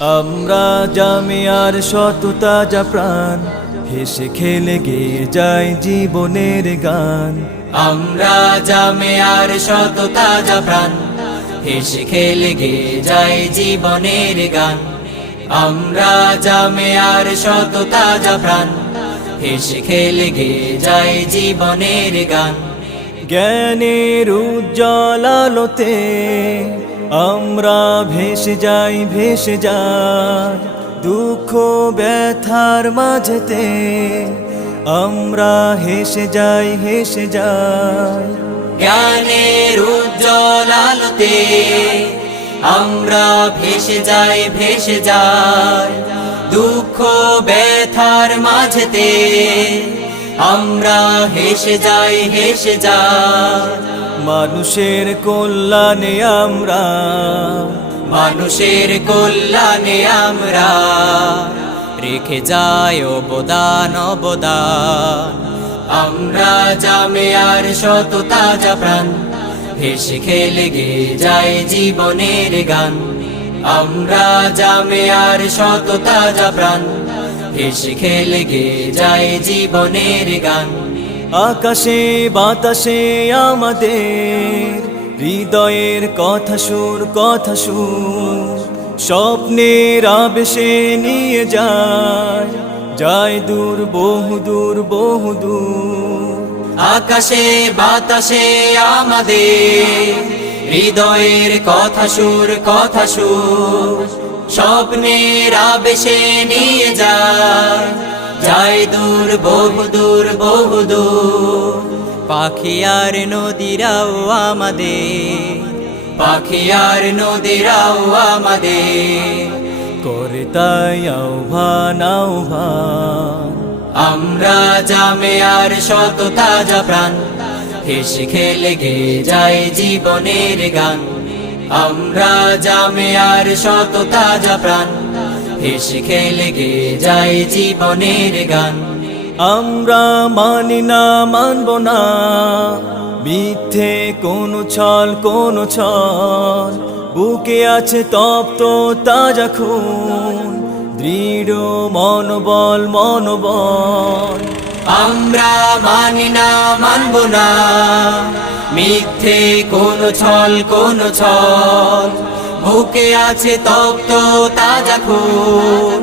আমরা জামিয়ার শত তাজা প্রাণ, হেসে খেলে গেয়ে যায় জীবনের গান। আমরা জামিয়ার শত তাজা প্রাণ, হেসে খেলে গেয়ে যায় জীবনের গান। আমরা জামিয়ার শত তাজা প্রাণ, হেসে খেলে গেয়ে যায় জীবনের গান। জ্ঞানের উজ্জ্বল আলোতে আমরা ভেসে যাই, ভেসে যাই দুঃখ ব্যথার মাঝেতে। আমরা হেসে যাই, হেসে যাই। জ্ঞানের উজ্জ্বল আলোতে আমরা ভেসে যাই, ভেসে যাই দুঃখ ব্যথার মাঝেতে। আমরা হেসে যাই, হেসে যাই। মানুষের কল্যাণে আমরা, মানুষের কল্যাণে আমরা রেখে যাই অবদান, অবদান। আমরা জামিয়ার শত তাজা প্রাণ, হেসে খেলে গেয়ে যায় জীবনের গান। আমরা জামিয়ার শত তাজা প্রাণ, হেসে খেলে গেয়ে যায় জীবনের গান। আকাশে বাতাসে আমাদের হৃদয়ের কথা সুর, কথা সুর স্বপ্নের আবেশে নিয়ে যায়, যায় দূর, বহুদূর, বহুদূর। আকাশে বাতাসে আমাদের হৃদয়ের কথা সুর, কথা সুর স্বপ্নের আবেশে নিয়ে যায়, যায় দূর, বহুদূর, বহুদূর। পাখি আর নদীরাও আমাদের, পাখি আর নদীরাও আমাদের করে তাই আহ্বান, আহ্বান। আমরা জামিয়ার শত তাজা প্রাণ, হেসে খেলে গেয়ে যায় জীবনের গান। আমরা জামিয়ার শত তাজা প্রাণ, হেসে খেলে গেয়ে যায় জীবনের গান। আমরা মানি না, মানব না মিথ্যে কোনো ছল, কোনো ছল। বুকে আছে তপ্ত তাজা খুন, দৃঢ় মনোবল, মনোবল। আমরা মানি না, মানব না মিথ্যে কোনো ছল, কোনো ছল। বুকে আছে তপ্ত তাজা খুন,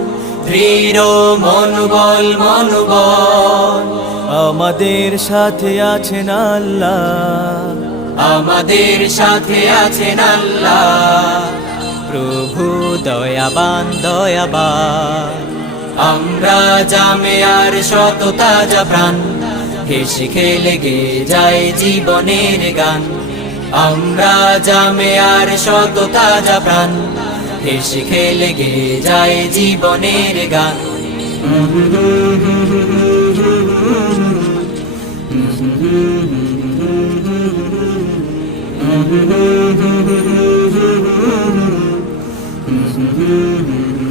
দৃঢ় মনোবল, মনোবল। আমাদের সাথে আছেন আল্লাহ, আমাদের সাথে আছেন আল্লাহ, প্রভু দয়াবান, দয়াবান। আমরা জামিয়ার শত তাজা প্রাণ, হেসে খেলে গেয়ে যায় জীবনের গান। আমরা জামিয়ার শত তাজা প্রাণ, হেসে খেলে গেয়ে যায় জীবনের গান। Mm-hmm.